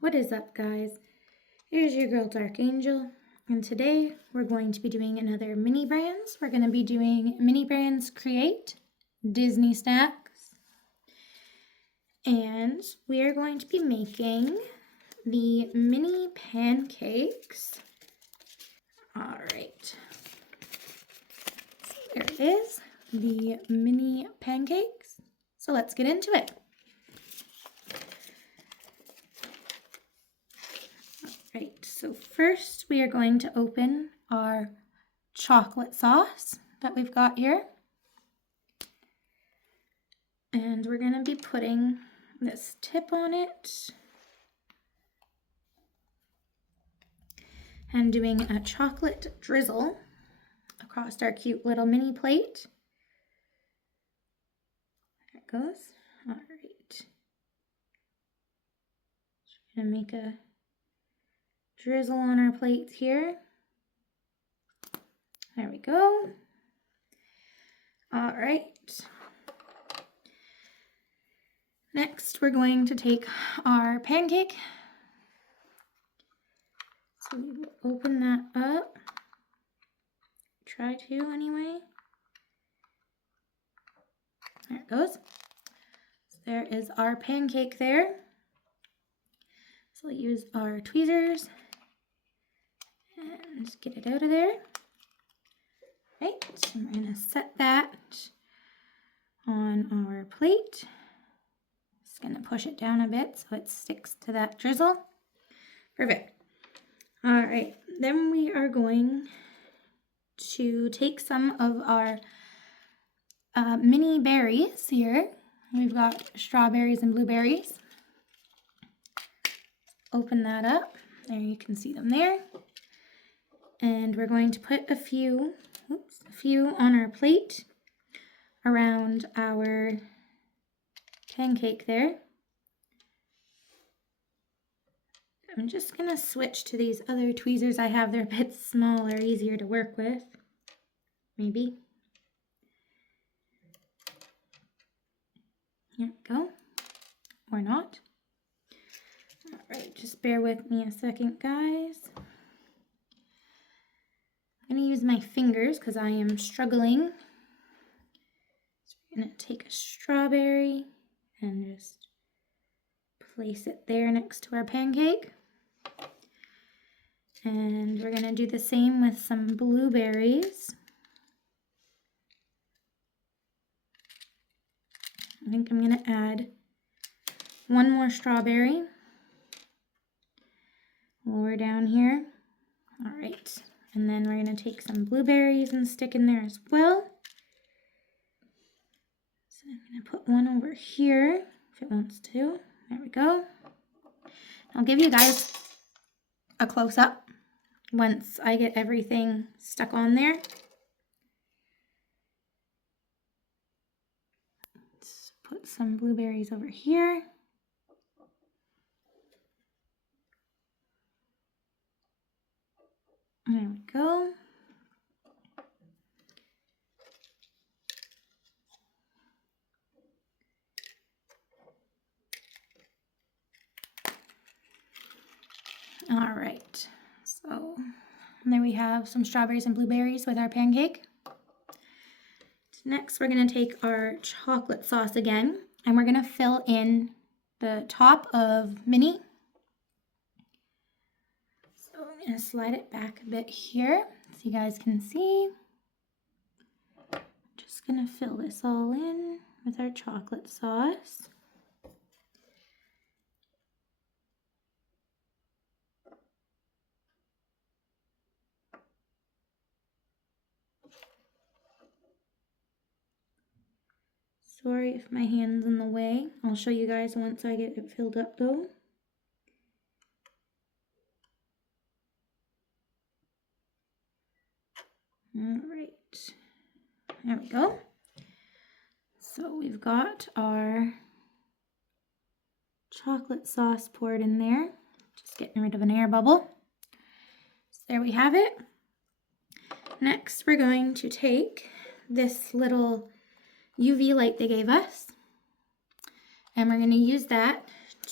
What is up, guys? Here's your girl Dark Angel, and today we're going to be doing another mini brands. We're going to be doing mini brands create Disney snacks, and we are going to be making the mini pancakes. All right, so there it is, the mini pancakes. So let's get into it. Right, so first we are going to open our chocolate sauce that we've got here. And we're going to be putting this tip on it and doing a chocolate drizzle across our cute little mini plate. There it goes. All right. Just going to make a drizzle on our plates here. There we go. All right. Next, we're going to take our pancake. So we will open that up. Try to anyway. There it goes. So there is our pancake there. So we'll use our tweezers and get it out of there. Right, and we're going to set that on our plate. Just going to push it down a bit so it sticks to that drizzle. Perfect. All right, then we are going to take some of our mini berries here. We've got strawberries and blueberries. Open that up. There, you can see them there. And we're going to put a few on our plate around our pancake there. I'm just going to switch to these other tweezers I have. They're a bit smaller, easier to work with, maybe. Here we go. Or not. All right, just bear with me a second, guys. I'm going to use my fingers because I am struggling. So we're going to take a strawberry and just place it there next to our pancake. And we're going to do the same with some blueberries. I think I'm going to add one more strawberry. Lower down here. All right. And then we're going to take some blueberries and stick in there as well. So I'm going to put one over here if it wants to. There we go. I'll give you guys a close-up once I get everything stuck on there. Let's put some blueberries over here. There we go. All right, so there we have some strawberries and blueberries with our pancake. Next, we're going to take our chocolate sauce again, and we're going to fill in the top of mini. So I'm going to slide it back a bit here so you guys can see. Just going to fill this all in with our chocolate sauce. Sorry if my hand's in the way. I'll show you guys once I get it filled up though. All right, there we go. So we've got our chocolate sauce poured in there. Just getting rid of an air bubble. So there we have it. Next, we're going to take this little UV light they gave us, and we're going to use that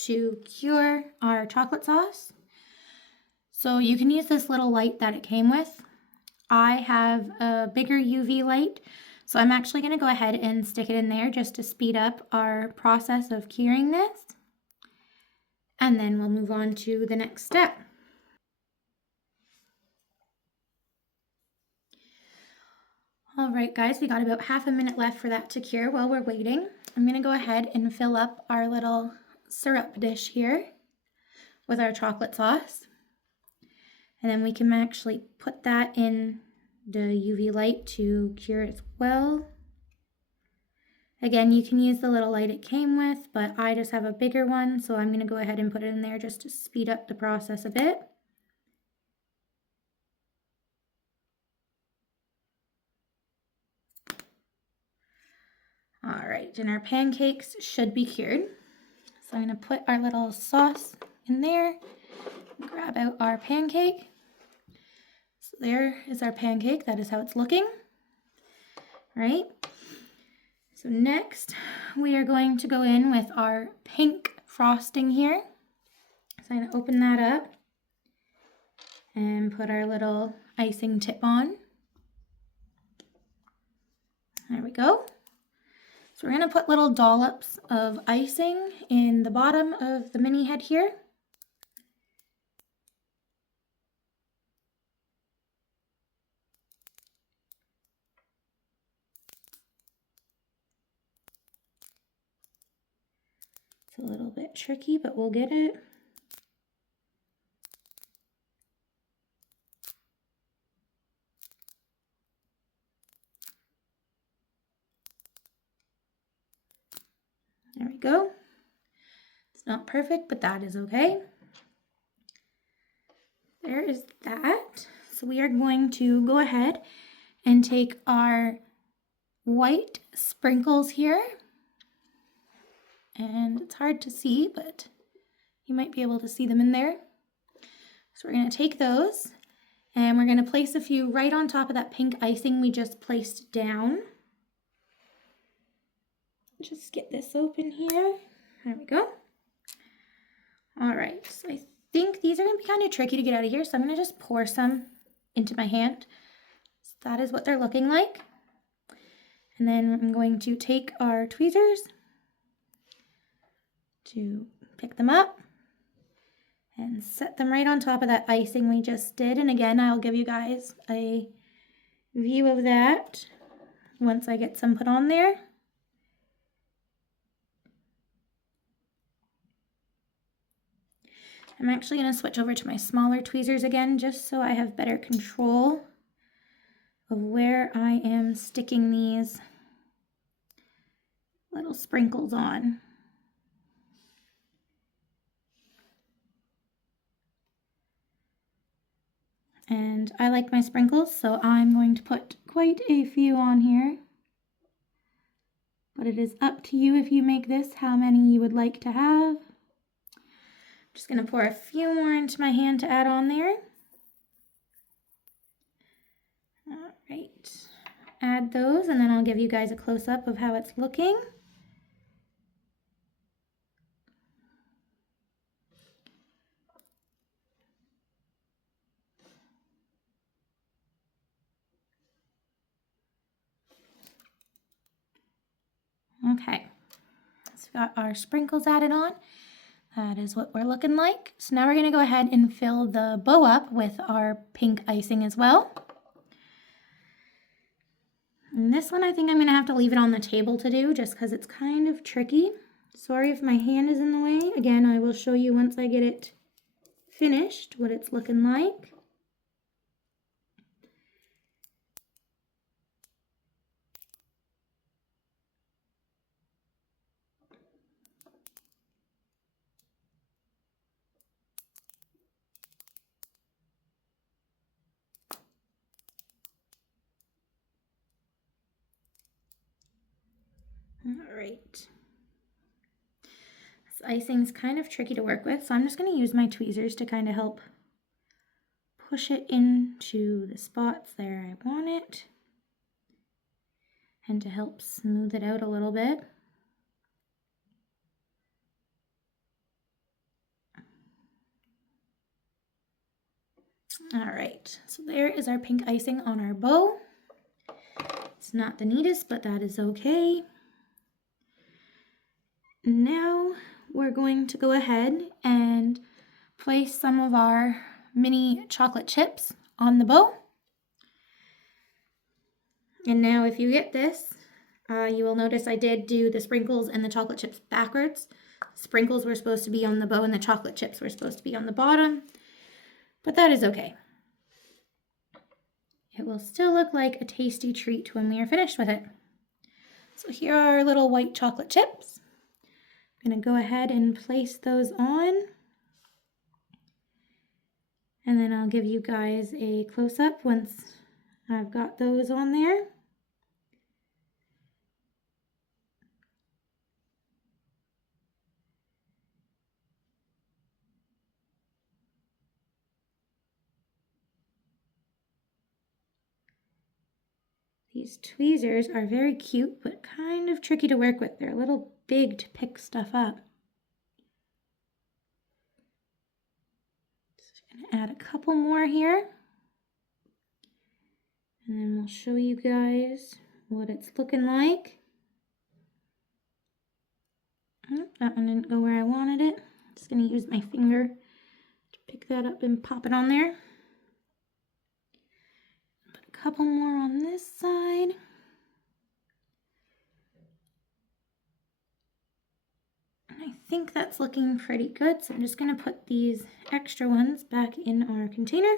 to cure our chocolate sauce. So you can use this little light that it came with. I have a bigger UV light, so I'm actually going to go ahead and stick it in there just to speed up our process of curing this. And then we'll move on to the next step. All right, guys, we got about half a minute left for that to cure. While we're waiting, I'm going to go ahead and fill up our little syrup dish here with our chocolate sauce. And then we can actually put that in the UV light to cure as well. Again, you can use the little light it came with, but I just have a bigger one, so I'm going to go ahead and put it in there just to speed up the process a bit. All right, and our pancakes should be cured. So I'm going to put our little sauce in there, grab out our pancake. So there is our pancake. That is how it's looking. All right. So next, we are going to go in with our pink frosting here. So I'm going to open that up and put our little icing tip on. There we go. So we're going to put little dollops of icing in the bottom of the mini head here. It's a little bit tricky, but we'll get it. There we go. It's not perfect, but that is okay. There is that. So we are going to go ahead and take our white sprinkles here. And it's hard to see, but you might be able to see them in there. So we're going to take those and we're going to place a few right on top of that pink icing we just placed down. Just get this open here. There we go. All right, so I think these are going to be kind of tricky to get out of here, so I'm going to just pour some into my hand. So that is what they're looking like. And then I'm going to take our tweezers to pick them up and set them right on top of that icing we just did. And again, I'll give you guys a view of that once I get some put on there. I'm actually going to switch over to my smaller tweezers again, just so I have better control of where I am sticking these little sprinkles on. And I like my sprinkles, so I'm going to put quite a few on here. But it is up to you if you make this how many you would like to have. Just going to pour a few more into my hand to add on there. All right, add those and then I'll give you guys a close-up of how it's looking. Okay, so we got our sprinkles added on. That is what we're looking like. So now we're going to go ahead and fill the bow up with our pink icing as well. And this one I think I'm going to have to leave it on the table to do just because it's kind of tricky. Sorry if my hand is in the way. Again, I will show you once I get it finished what it's looking like. All right. This icing's kind of tricky to work with, so I'm just going to use my tweezers to kind of help push it into the spots there I want it and to help smooth it out a little bit. All right, so there is our pink icing on our bow. It's not the neatest, but that is okay. Now we're going to go ahead and place some of our mini chocolate chips on the bow. And now if you get this, you will notice I did do the sprinkles and the chocolate chips backwards. Sprinkles were supposed to be on the bow and the chocolate chips were supposed to be on the bottom, but that is okay. It will still look like a tasty treat when we are finished with it. So here are our little white chocolate chips. I'm going to go ahead and place those on. And then I'll give you guys a close-up once I've got those on there. These tweezers are very cute, but kind of tricky to work with. They're a little big to pick stuff up. Just gonna add a couple more here. And then we'll show you guys what it's looking like. Oh, that one didn't go where I wanted it. Just gonna use my finger to pick that up and pop it on there. Put a couple more on this side. And I think that's looking pretty good, so I'm just gonna put these extra ones back in our container.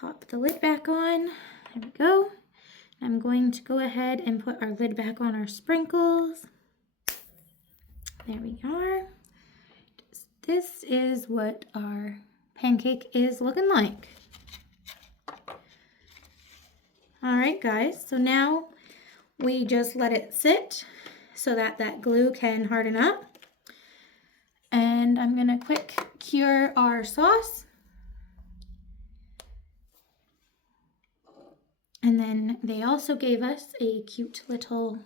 Pop the lid back on. There we go. I'm going to go ahead and put our lid back on our sprinkles. There we are. This is what our pancake is looking like. All right, guys, so now we just let it sit so that that glue can harden up. And I'm gonna quick cure our sauce. And then they also gave us a cute little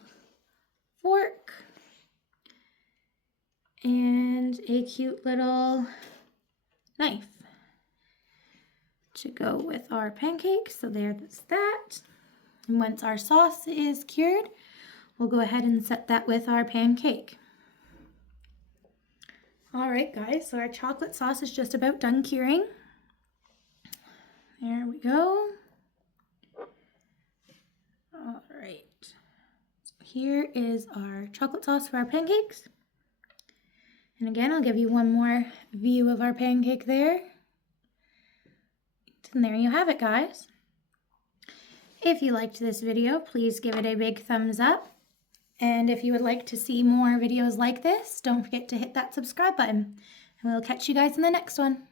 fork and a cute little knife to go with our pancakes. So there's that. And once our sauce is cured, we'll go ahead and set that with our pancake. All right, guys, so our chocolate sauce is just about done curing. There we go. All right, so here is our chocolate sauce for our pancakes. And again, I'll give you one more view of our pancake there. And there you have it, guys. If you liked this video, please give it a big thumbs up. And if you would like to see more videos like this, don't forget to hit that subscribe button. And we'll catch you guys in the next one.